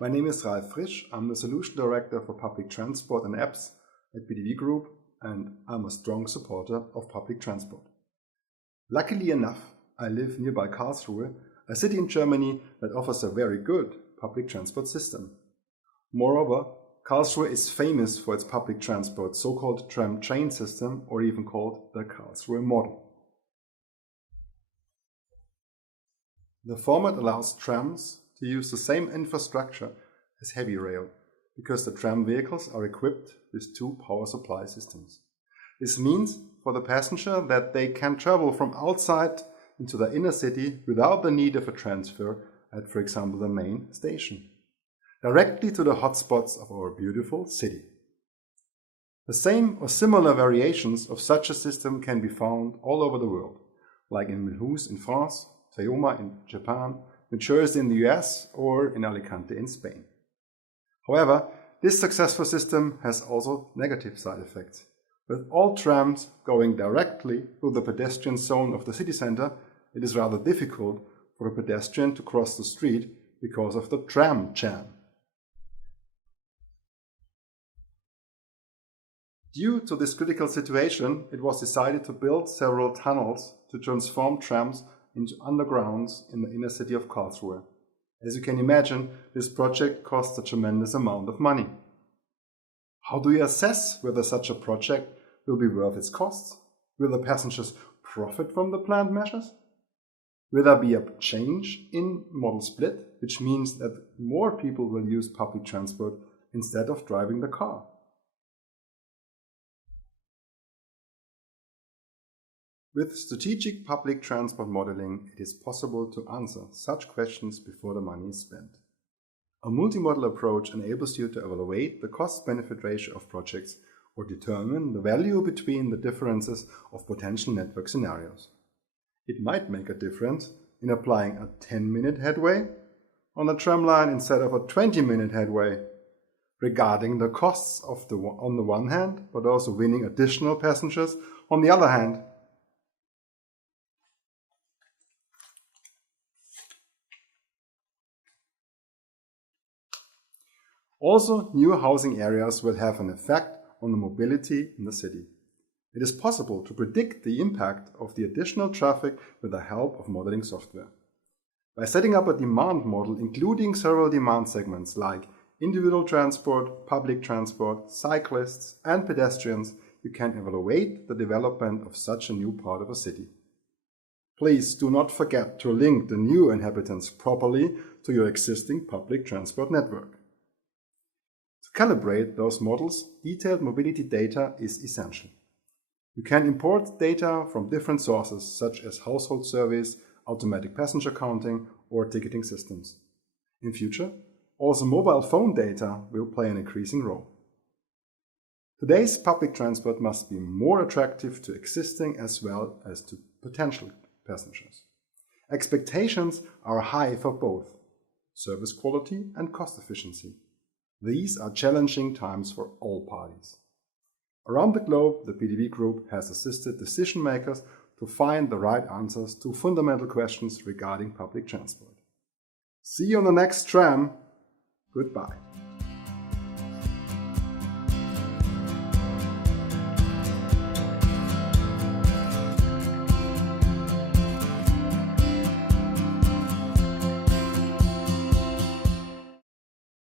My name is Ralf Frisch. I'm the Solution Director for Public Transport and Apps at PDV Group, and I'm a strong supporter of public transport. Luckily enough, I live nearby Karlsruhe, a city in Germany that offers a very good public transport system. Moreover, Karlsruhe is famous for its public transport, so-called tram-train system, or even called the Karlsruhe model. The format allows trams to use the same infrastructure as heavy rail, because the tram vehicles are equipped with two power supply systems. This means for the passenger that they can travel from outside into the inner city without the need of a transfer at, for example, the main station, directly to the hotspots of our beautiful city. The same or similar variations of such a system can be found all over the world, like in Mulhouse in France, Toyoma in Japan, New Jersey in the US, or in Alicante in Spain. However, this successful system has also negative side effects. With all trams going directly through the pedestrian zone of the city center, it is rather difficult for a pedestrian to cross the street because of the tram jam. Due to this critical situation, it was decided to build several tunnels to transform trams into undergrounds in the inner city of Karlsruhe. As you can imagine, this project costs a tremendous amount of money. How do you assess whether such a project will be worth its costs? Will the passengers profit from the planned measures? Will there be a change in model split, which means that more people will use public transport instead of driving the car? With strategic public transport modeling, it is possible to answer such questions before the money is spent. A multimodal approach enables you to evaluate the cost-benefit ratio of projects or determine the value between the differences of potential network scenarios. It might make a difference in applying a 10-minute headway on a tram line instead of a 20-minute headway, regarding the costs on the one hand, but also winning additional passengers on the other hand. Also, new housing areas will have an effect on the mobility in the city. It is possible to predict the impact of the additional traffic with the help of modeling software. By setting up a demand model including several demand segments like individual transport, public transport, cyclists and pedestrians, you can evaluate the development of such a new part of a city. Please do not forget to link the new inhabitants properly to your existing public transport network. To calibrate those models, detailed mobility data is essential. You can import data from different sources such as household surveys, automatic passenger counting, or ticketing systems. In future, also mobile phone data will play an increasing role. Today's public transport must be more attractive to existing as well as to potential passengers. Expectations are high for both service quality and cost efficiency. These are challenging times for all parties. Around the globe, the PDV Group has assisted decision makers to find the right answers to fundamental questions regarding public transport. See you on the next tram. Goodbye.